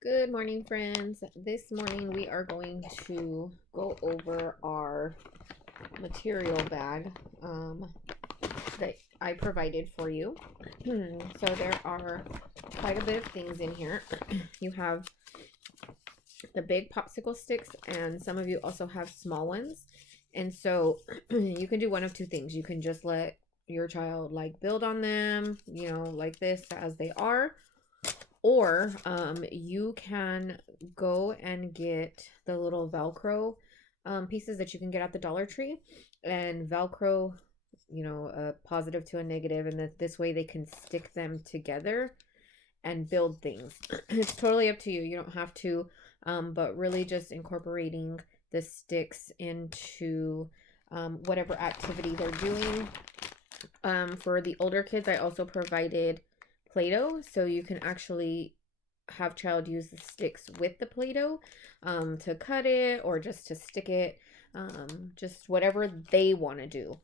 Good morning, friends. This morning we are going to go over our material bag that I provided for you. So there are quite a bit of things in here. You have the big popsicle sticks, and some of you also have small ones. And so you can do one of two things. You can just let your child like build on them, like this as they are, or you can go and get the little Velcro pieces that you can get at the Dollar Tree and Velcro, a positive to a negative, and that this way they can stick them together and build things. It's totally up to you. You don't have to, but really just incorporating the sticks into whatever activity they're doing. For the older kids, I also provided Play-Doh, so you can actually have child use the sticks with the Play-Doh to cut it or just to stick it, just whatever they want to do.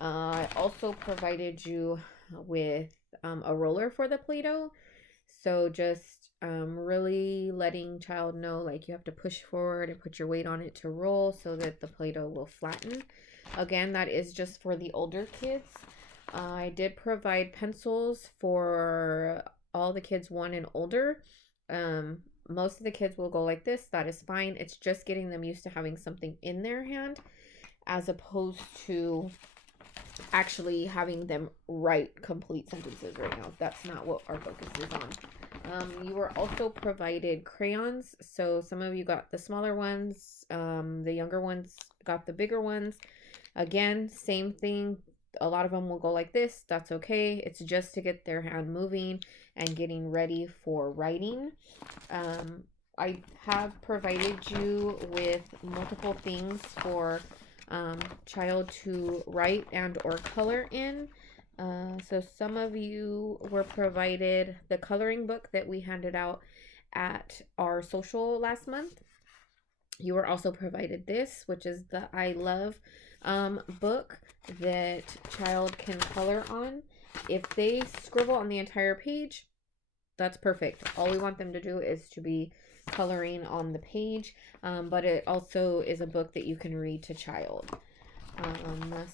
I also provided you with a roller for the Play-Doh, so just really letting child know like you have to push forward and put your weight on it to roll so that the Play-Doh will flatten. Again, that is just for the older kids. I did provide pencils for all the kids 1 and older. Most of the kids will go like this. That is fine. It's just getting them used to having something in their hand as opposed to actually having them write complete sentences right now. That's not what our focus is on. You were also provided crayons. So some of you got the smaller ones. The younger ones got the bigger ones. Again, same thing. A lot of them will go like this. That's okay. It's just to get their hand moving and getting ready for writing. I have provided you with multiple things for child to write and or color in. So some of you were provided the coloring book that we handed out at our social last month. You were also provided this, which is the I Love book that child can color on. If they scribble on the entire page, that's perfect. All we want them to do is to be coloring on the page, but it also is a book that you can read to child.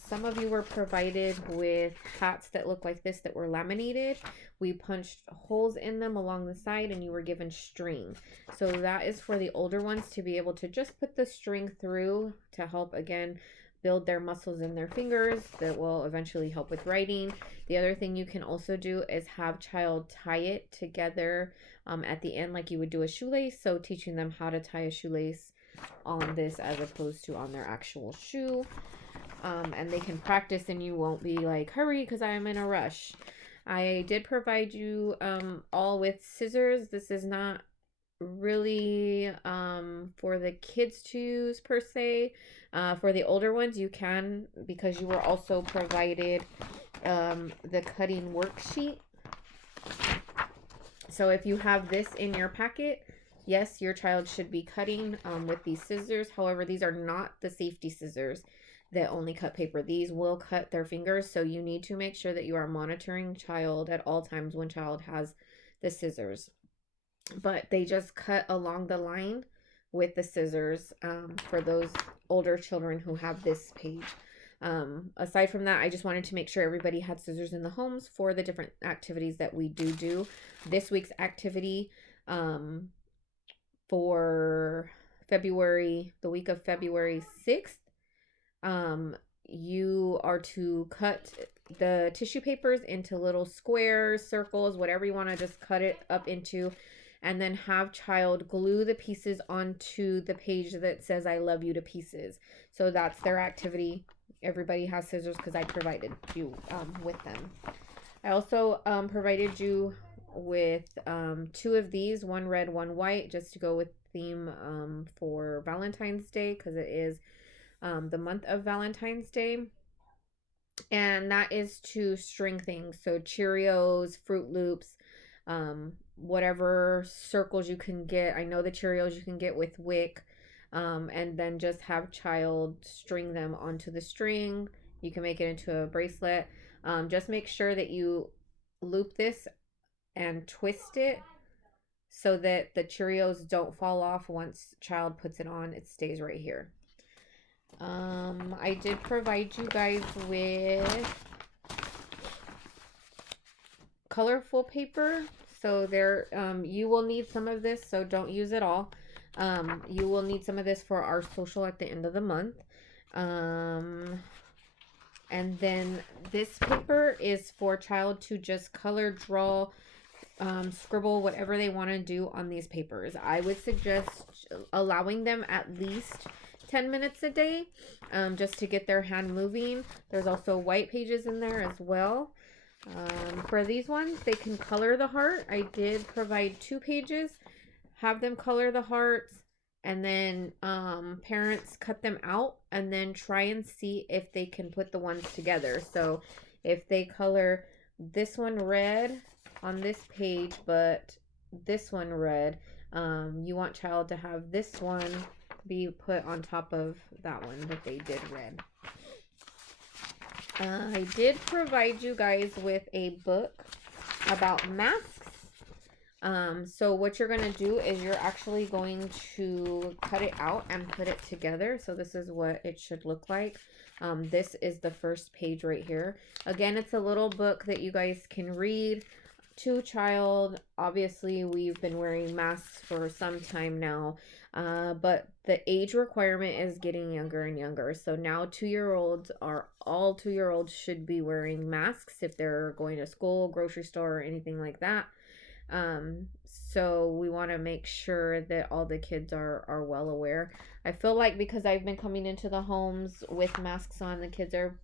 Some of you were provided with hats that look like this that were laminated. We punched holes in them along the side and you were given string. So that is for the older ones to be able to just put the string through to help, again, build their muscles in their fingers that will eventually help with writing. The other thing you can also do is have child tie it together at the end like you would do a shoelace. So teaching them how to tie a shoelace on this as opposed to on their actual shoe. And they can practice and you won't be like, hurry because I'm in a rush. I did provide you all with scissors. This is not really for the kids to use per se. For the older ones, you can, because you were also provided the cutting worksheet. So if you have this in your packet, yes, your child should be cutting with these scissors. However, these are not the safety scissors that only cut paper. These will cut their fingers, so you need to make sure that you are monitoring child at all times when child has the scissors. But they just cut along the line with the scissors for those older children who have this page. Aside from that, I just wanted to make sure everybody had scissors in the homes for the different activities that we do. This week's activity for February, the week of February 6th, you are to cut the tissue papers into little squares, circles, whatever you want to just cut it up into, and then have child glue the pieces onto the page that says I love you to pieces. So that's their activity. Everybody has scissors because I provided you with them. I also provided you with 2 of these, one red, one white, just to go with theme for Valentine's Day, because it is the month of Valentine's Day. And that is to string things. So Cheerios, Fruit Loops, whatever circles you can get. I know the Cheerios you can get with wick. And then just have child string them onto the string. You can make it into a bracelet. Just make sure that you loop this and twist it so that the Cheerios don't fall off once child puts it on. It stays right here. I did provide you guys with colorful paper. So there, you will need some of this, so don't use it all. You will need some of this for our social at the end of the month. And then this paper is for child to just color, draw, scribble, whatever they want to do on these papers. I would suggest allowing them at least 10 minutes a day, just to get their hand moving. There's also white pages in there as well. For these ones, they can color the heart. I did provide 2 pages. Have them color the hearts, and then parents cut them out and then try and see if they can put the ones together. So if they color this one red on this page, but this one red, you want child to have this one be put on top of that one that they did red. I did provide you guys with a book about masks. So what you're going to do is you're actually going to cut it out and put it together. So this is what it should look like. This is the first page right here. Again, it's a little book that you guys can read to child. Obviously, we've been wearing masks for some time now, but the age requirement is getting younger and younger. So now 2-year-olds are all 2-year-olds should be wearing masks if they're going to school, grocery store, or anything like that. So we want to make sure that all the kids are well aware. I feel like because I've been coming into the homes with masks on, the kids are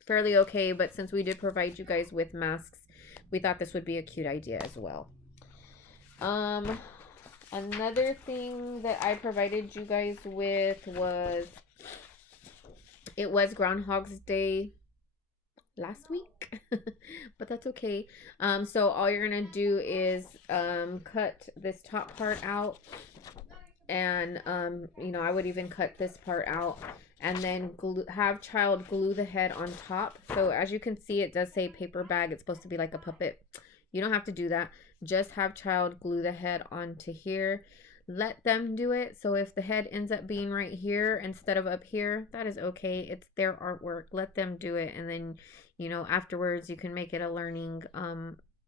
fairly okay, but since we did provide you guys with masks, we thought this would be a cute idea as well. Another thing that I provided you guys with was, it was Groundhog's Day last week, but that's okay. So all you're gonna do is cut this top part out, and I would even cut this part out, and then have child glue the head on top. So as you can see, it does say paper bag. It's supposed to be like a puppet. You don't have to do that. Just have child glue the head onto here. Let them do it. So if the head ends up being right here instead of up here, that is okay. It's their artwork. Let them do it. And then, afterwards you can make it a learning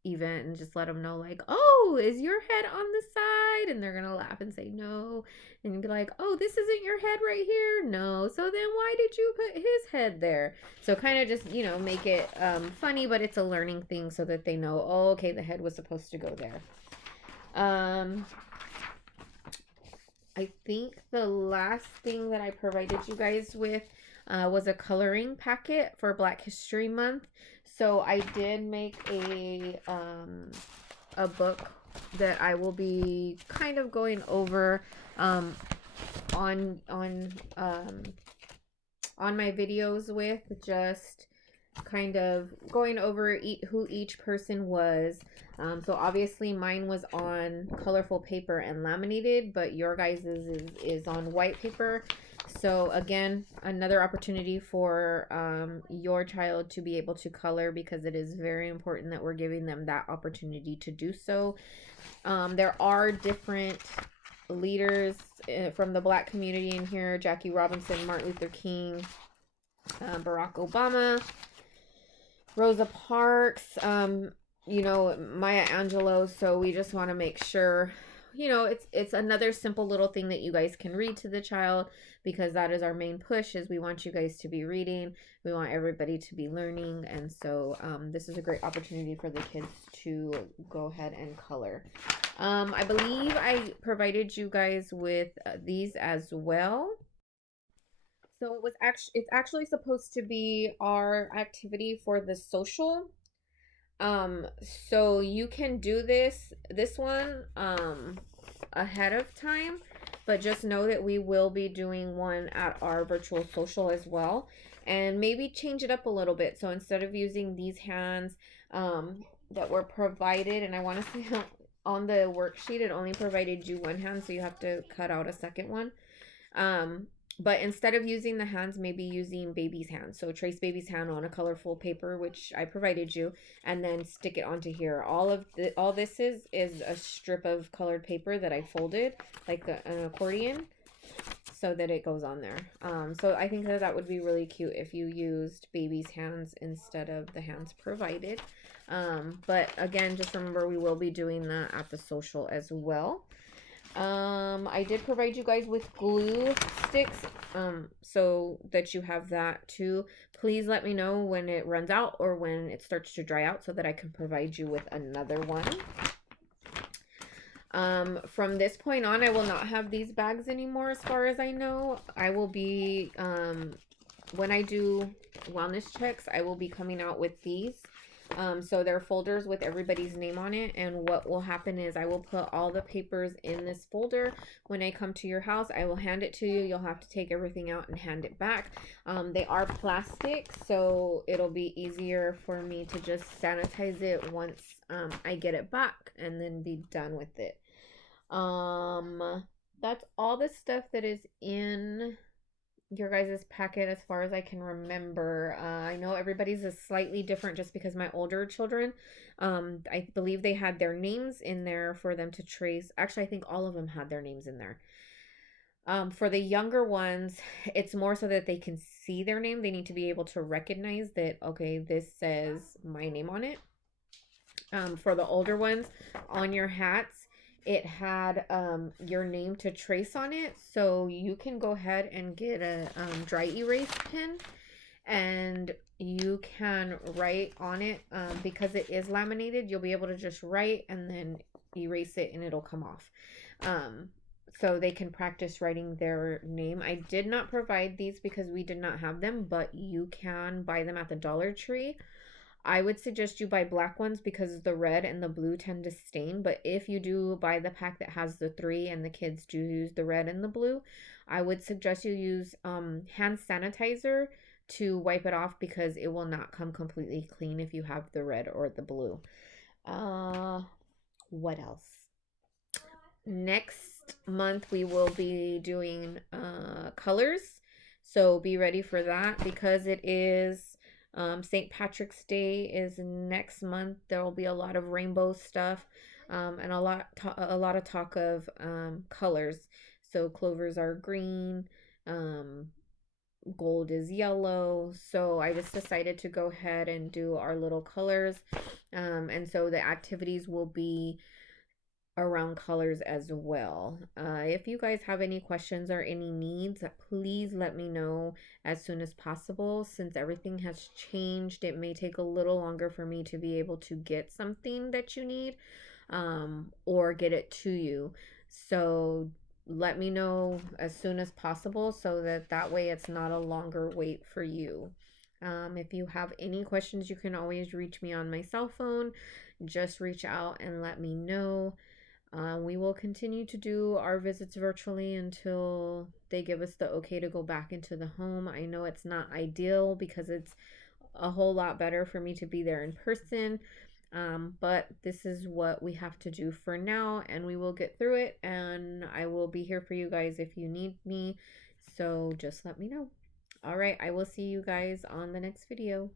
event and just let them know, like, oh, is your head on the side? And they're gonna laugh and say no, and you'd be like, oh, this isn't your head right here? No. So then why did you put his head there? So kind of just make it funny, but it's a learning thing so that they know, oh, okay, the head was supposed to go there. I think the last thing that I provided you guys with was a coloring packet for Black History Month. So I did make a book that I will be kind of going over on my videos with, just kind of going over who each person was. So obviously mine was on colorful paper and laminated, but your guys' is on white paper. So again, another opportunity for your child to be able to color, because it is very important that we're giving them that opportunity to do so. There are different leaders from the Black community in here: Jackie Robinson, Martin Luther King, Barack Obama, Rosa Parks, Maya Angelou. So we just want to make sure, it's another simple little thing that you guys can read to the child, because that is our main push, is we want you guys to be reading. We want everybody to be learning. And so this is a great opportunity for the kids to go ahead and color. I believe I provided you guys with these as well. So it's actually supposed to be our activity for the social. So you can do this one ahead of time, but just know that we will be doing one at our virtual social as well, and maybe change it up a little bit. So instead of using these hands that were provided, and I want to say on the worksheet it only provided you one hand, so you have to cut out a second one. But instead of using the hands, maybe using baby's hands. So trace baby's hand on a colorful paper, which I provided you, and then stick it onto here. All this is a strip of colored paper that I folded like an accordion, so that it goes on there. So I think that that would be really cute if you used baby's hands instead of the hands provided. But again, just remember we will be doing that at the social as well. I did provide you guys with glue sticks, so that you have that too. Please let me know when it runs out or when it starts to dry out so that I can provide you with another one. From this point on, I will not have these bags anymore as far as I know. I will be, when I do wellness checks, I will be coming out with these. So they're folders with everybody's name on it, and what will happen is I will put all the papers in this folder. When I come to your house, I will hand it to you. You'll have to take everything out and hand it back. They are plastic, so it'll be easier for me to just sanitize it once I get it back and then be done with it. That's all the stuff that is in your guys' packet as far as I can remember. I know everybody's is slightly different just because my older children, I believe they had their names in there for them to trace. Actually, I think all of them had their names in there. For the younger ones, it's more so that they can see their name. They need to be able to recognize that, okay, this says my name on it. For the older ones, on your hats, it had your name to trace on it, so you can go ahead and get a dry erase pen and you can write on it. Because it is laminated, you'll be able to just write and then erase it and it'll come off. So they can practice writing their name. I did not provide these because we did not have them, but you can buy them at the Dollar Tree. I would suggest you buy black ones because the red and the blue tend to stain. But if you do buy the pack that has the 3 and the kids do use the red and the blue, I would suggest you use hand sanitizer to wipe it off because it will not come completely clean if you have the red or the blue. What else? Next month we will be doing colors. So be ready for that because it is St. Patrick's Day is next month. There will be a lot of rainbow stuff, and a lot of talk of colors. So clovers are green, gold is yellow. So I just decided to go ahead and do our little colors, and so the activities will be around colors as well. If you guys have any questions or any needs, please let me know as soon as possible. Since everything has changed, it may take a little longer for me to be able to get something that you need, or get it to you. So let me know as soon as possible so that way it's not a longer wait for you. If you have any questions, you can always reach me on my cell phone. Just reach out and let me know. We will continue to do our visits virtually until they give us the okay to go back into the home. I know it's not ideal because it's a whole lot better for me to be there in person. But this is what we have to do for now, and we will get through it. And I will be here for you guys if you need me. So just let me know. All right, I will see you guys on the next video.